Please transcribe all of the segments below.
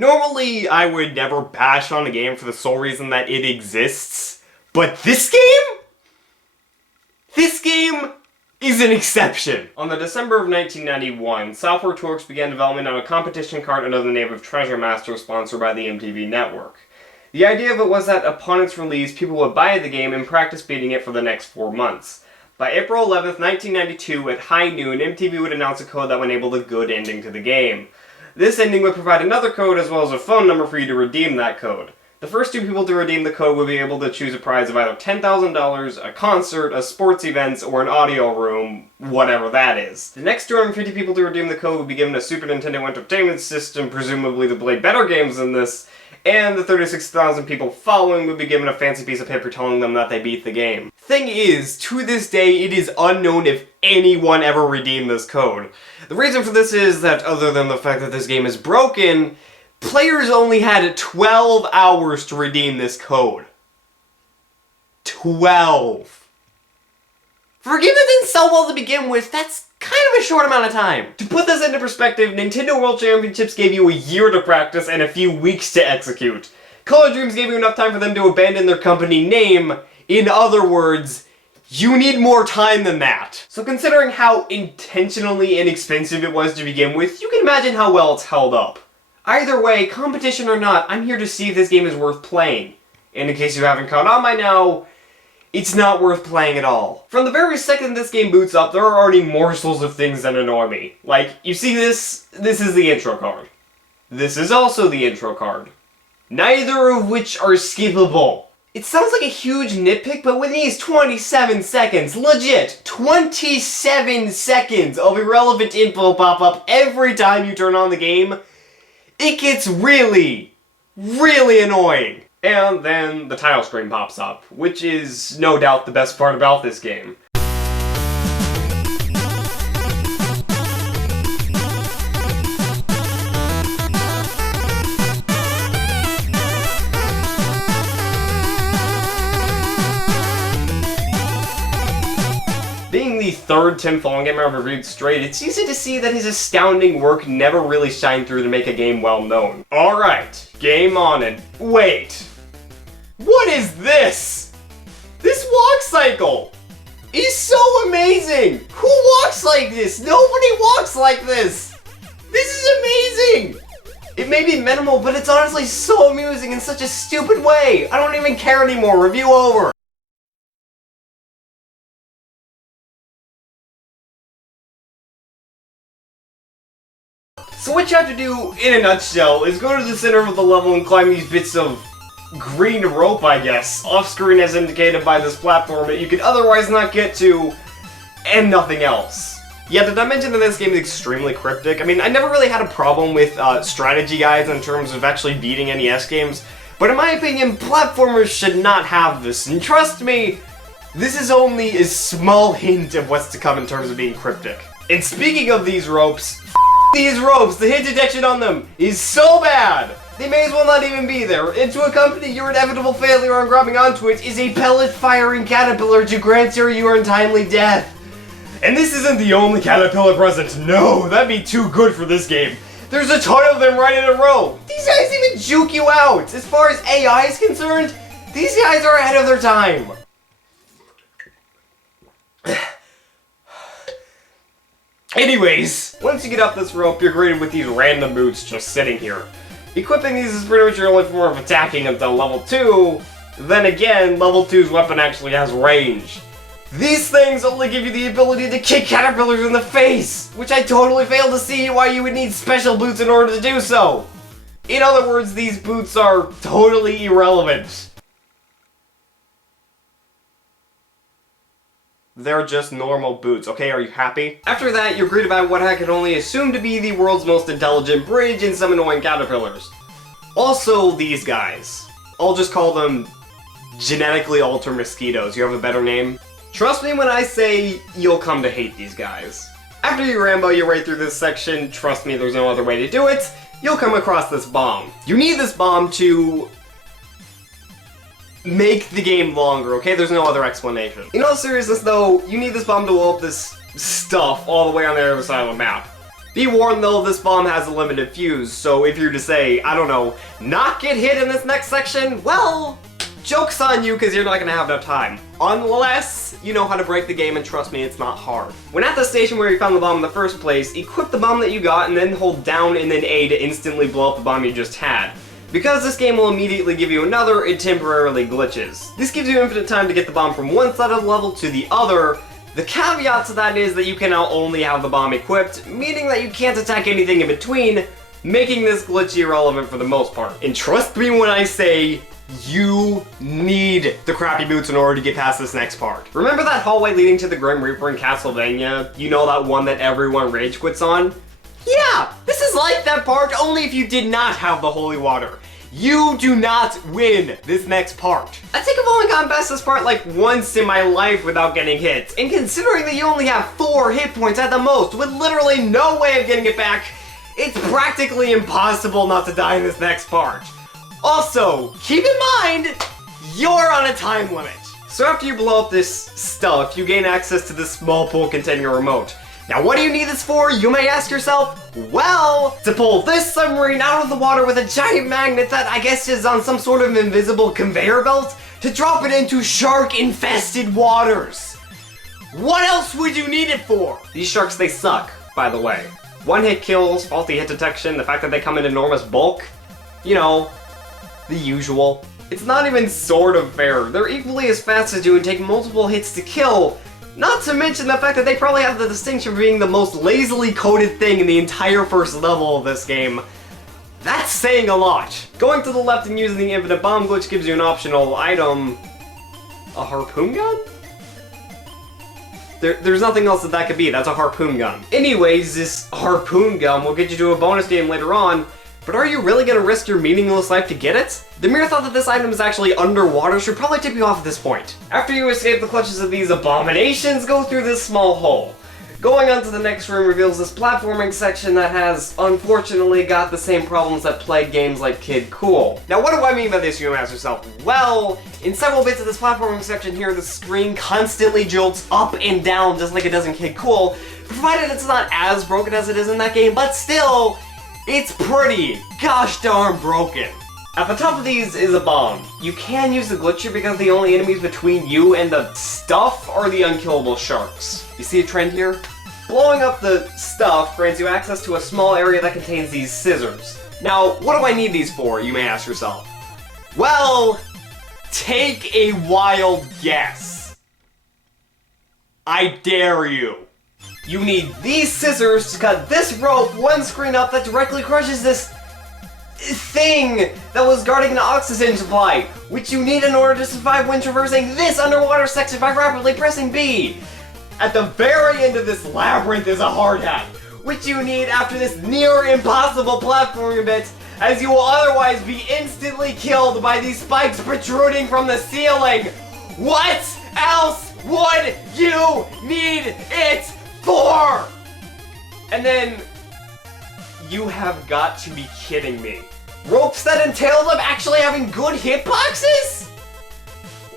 Normally, I would never bash on a game for the sole reason that it exists, but this game is an exception. On the December of 1991, SoftwareWorks began development on a competition card under the name of Treasure Master, sponsored by the MTV network. The idea of it was that upon its release, people would buy the game and practice beating it for the next 4 months. By April 11th, 1992, at high noon, MTV would announce a code that would enable the good ending to the game. This ending would provide another code as well as a phone number for you to redeem that code. The first 2 people to redeem the code would be able to choose a prize of either $10,000, a concert, a sports event, or an audio room, whatever that is. The next 250 people to redeem the code would be given a Super Nintendo Entertainment System, presumably to play better games than this, and the 36,000 people following would be given a fancy piece of paper telling them that they beat the game. Thing is, to this day, it is unknown if anyone ever redeemed this code. The reason for this is that, other than the fact that this game is broken, players only had 12 hours to redeem this code. 12! For a game that didn't sell well to begin with, that's kind of a short amount of time. To put this into perspective, Nintendo World Championships gave you a year to practice and a few weeks to execute. Color Dreams gave you enough time for them to abandon their company name. In other words, you need more time than that. So considering how intentionally inexpensive it was to begin with, you can imagine how well it's held up. Either way, competition or not, I'm here to see if this game is worth playing. And in case you haven't caught on by now, it's not worth playing at all. From the very second this game boots up, there are already morsels of things that annoy me. Like, you see this? This is the intro card. This is also the intro card. Neither of which are skippable. It sounds like a huge nitpick, but with these 27 seconds, legit, 27 seconds of irrelevant info pop up every time you turn on the game, it gets really, really annoying. And then the title screen pops up, which is no doubt the best part about this game. Being the third Tim Fallen game I've reviewed straight, it's easy to see that his astounding work never really shined through to make a game well known. Alright, game on and wait! What is this? This walk cycle is so amazing! Who walks like this? Nobody walks like this! This is amazing! It may be minimal, but it's honestly so amusing in such a stupid way! I don't even care anymore, review over! So what you have to do, in a nutshell, is go to the center of the level and climb these bits of green rope, I guess, off-screen as indicated by this platform that you could otherwise not get to, and nothing else. Yeah, the dimension of this game is extremely cryptic. I mean, I never really had a problem with strategy guides in terms of actually beating NES games, but in my opinion, platformers should not have this, and trust me, this is only a small hint of what's to come in terms of being cryptic. And speaking of these ropes, these ropes, the hit detection on them is so bad! They may as well not even be there. And to accompany your inevitable failure on grabbing onto it is a pellet-firing caterpillar to grant you your untimely death. And this isn't the only caterpillar present. No, that'd be too good for this game. There's a ton of them right in a row. These guys even juke you out. As far as AI is concerned, these guys are ahead of their time. Anyways, once you get up this rope, you're greeted with these random boots just sitting here. Equipping these is pretty much your only form of attacking until level 2. Then again, level 2's weapon actually has range. These things only give you the ability to kick caterpillars in the face, which I totally failed to see why you would need special boots in order to do so. In other words, these boots are totally irrelevant. They're just normal boots, okay? Are you happy? After that, you're greeted by what I can only assume to be the world's most intelligent bridge and some annoying caterpillars. Also, these guys. I'll just call them genetically altered mosquitoes. You have a better name? Trust me when I say you'll come to hate these guys. After you Rambo your way through this section, trust me, there's no other way to do it, you'll come across this bomb. You need this bomb to make the game longer, okay? There's no other explanation. In all seriousness though, you need this bomb to blow up this stuff all the way on the other side of the map. Be warned though, this bomb has a limited fuse, so if you're to say, I don't know, not get hit in this next section, well, joke's on you because you're not gonna have enough time. Unless you know how to break the game, and trust me, it's not hard. When at the station where you found the bomb in the first place, equip the bomb that you got and then hold down and then A to instantly blow up the bomb you just had. Because this game will immediately give you another, it temporarily glitches. This gives you infinite time to get the bomb from one side of the level to the other. The caveat to that is that you can now only have the bomb equipped, meaning that you can't attack anything in between, making this glitch irrelevant for the most part. And trust me when I say, you need the crappy boots in order to get past this next part. Remember that hallway leading to the Grim Reaper in Castlevania? You know, that one that everyone rage quits on? Yeah, this is like that part, only if you did not have the holy water. You do not win this next part. I think I've only gotten past this part like once in my life without getting hit, and considering that you only have 4 hit points at the most, with literally no way of getting it back, it's practically impossible not to die in this next part. Also, keep in mind, you're on a time limit. So after you blow up this stuff, you gain access to this small pool containing a remote. Now what do you need this for, you may ask yourself? Well, to pull this submarine out of the water with a giant magnet that I guess is on some sort of invisible conveyor belt to drop it into shark-infested waters. What else would you need it for? These sharks, they suck, by the way. One-hit kills, faulty hit detection, the fact that they come in enormous bulk. You know, the usual. It's not even sort of fair. They're equally as fast as you and take multiple hits to kill. Not to mention the fact that they probably have the distinction of being the most lazily coded thing in the entire first level of this game. That's saying a lot. Going to the left and using the infinite bomb glitch gives you an optional item. A harpoon gun? There's nothing else that could be. That's a harpoon gun. Anyways, this harpoon gun will get you to a bonus game later on, but are you really gonna risk your meaningless life to get it? The mere thought that this item is actually underwater should probably tip you off at this point. After you escape the clutches of these abominations, go through this small hole. Going on to the next room reveals this platforming section that has, unfortunately, got the same problems that plague games like Kid Cool. Now what do I mean by this, you ask yourself? Well, in several bits of this platforming section here, the screen constantly jolts up and down just like it does in Kid Cool, provided it's not as broken as it is in that game, but still, it's pretty gosh darn broken. At the top of these is a bomb. You can use the glitcher because the only enemies between you and the stuff are the unkillable sharks. You see a trend here? Blowing up the stuff grants you access to a small area that contains these scissors. Now, what do I need these for, you may ask yourself? Well, take a wild guess. I dare you. You need these scissors to cut this rope one screen up that directly crushes this thing that was guarding an oxygen supply, which you need in order to survive when traversing this underwater section by rapidly pressing B. At the very end of this labyrinth is a hard hat, which you need after this near impossible platforming bit, as you will otherwise be instantly killed by these spikes protruding from the ceiling. What else would you need it for? And then, you have got to be kidding me. Ropes that entail them actually having good hitboxes?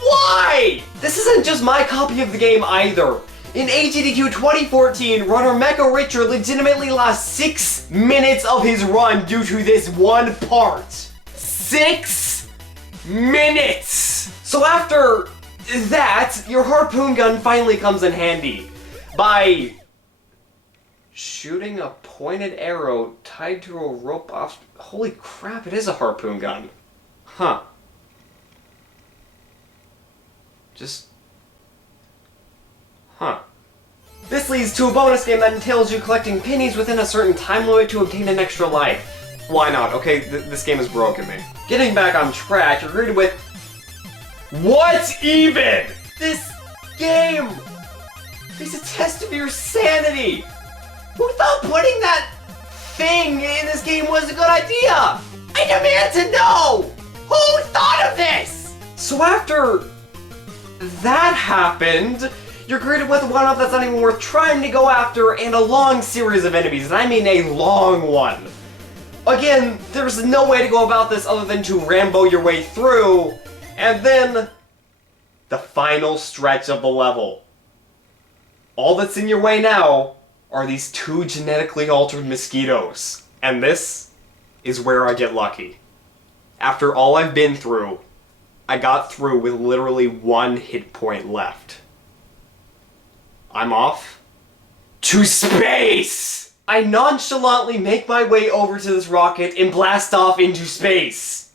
Why? This isn't just my copy of the game either. In AGDQ 2014, runner Mecha Richard legitimately lost 6 minutes of his run due to this one part. 6 minutes! So after that, your harpoon gun finally comes in handy. By shooting a pointed arrow tied to a rope off... Holy crap, it is a harpoon gun. Huh. Huh. This leads to a bonus game that entails you collecting pennies within a certain time limit to obtain an extra life. Why not? Okay, this game has broken me. Getting back on track, you're greeted with... What even? This game is a test of your sanity. Who thought putting that thing in this game was a good idea? I demand to know! Who thought of this? So after that happened, you're greeted with a one-up that's not even worth trying to go after and a long series of enemies, and I mean a long one. Again, there's no way to go about this other than to Rambo your way through, and then the final stretch of the level. All that's in your way now are these two genetically altered mosquitoes. And this is where I get lucky. After all I've been through, I got through with literally 1 hit point left. I'm off to space! I nonchalantly make my way over to this rocket and blast off into space.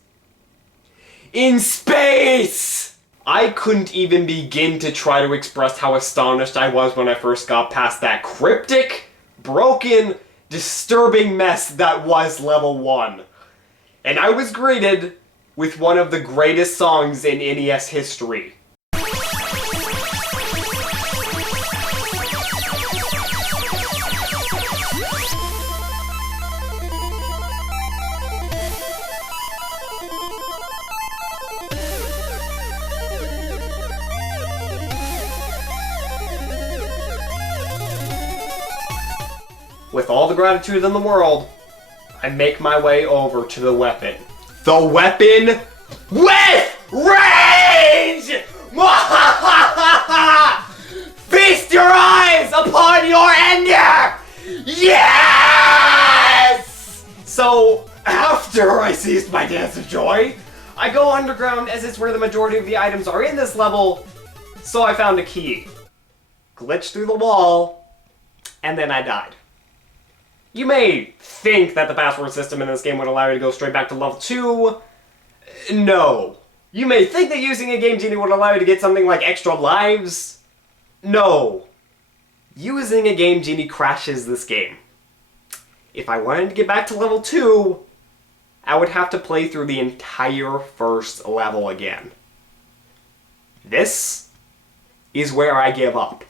In space! I couldn't even begin to try to express how astonished I was when I first got past that cryptic, broken, disturbing mess that was level 1. And I was greeted with one of the greatest songs in NES history. With all the gratitude in the world, I make my way over to the weapon. The weapon with range! Feast your eyes upon your ender! Yes! So, after I ceased my dance of joy, I go underground as it's where the majority of the items are in this level, so I found a key. Glitched through the wall, and then I died. You may think that the password system in this game would allow you to go straight back to level 2. No. You may think that using a Game Genie would allow you to get something like extra lives. No. Using a Game Genie crashes this game. If I wanted to get back to level 2, I would have to play through the entire first level again. This is where I give up.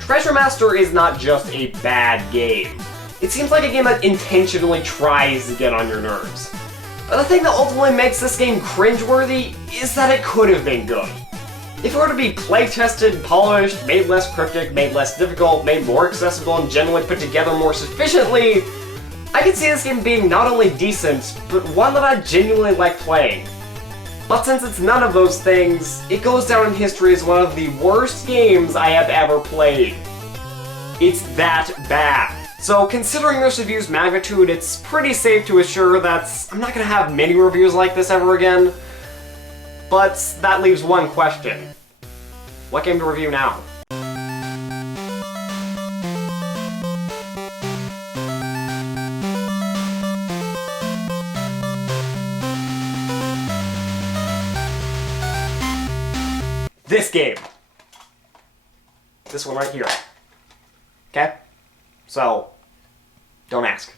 Treasure Master is not just a bad game. It seems like a game that intentionally tries to get on your nerves. But the thing that ultimately makes this game cringeworthy is that it could have been good. If it were to be play-tested, polished, made less cryptic, made less difficult, made more accessible, and generally put together more sufficiently, I could see this game being not only decent, but one that I genuinely like playing. But since it's none of those things, it goes down in history as one of the worst games I have ever played. It's that bad. So considering this review's magnitude, it's pretty safe to assure that I'm not gonna have many reviews like this ever again. But that leaves one question. What game to review now? This game. This one right here. Okay? So, don't ask.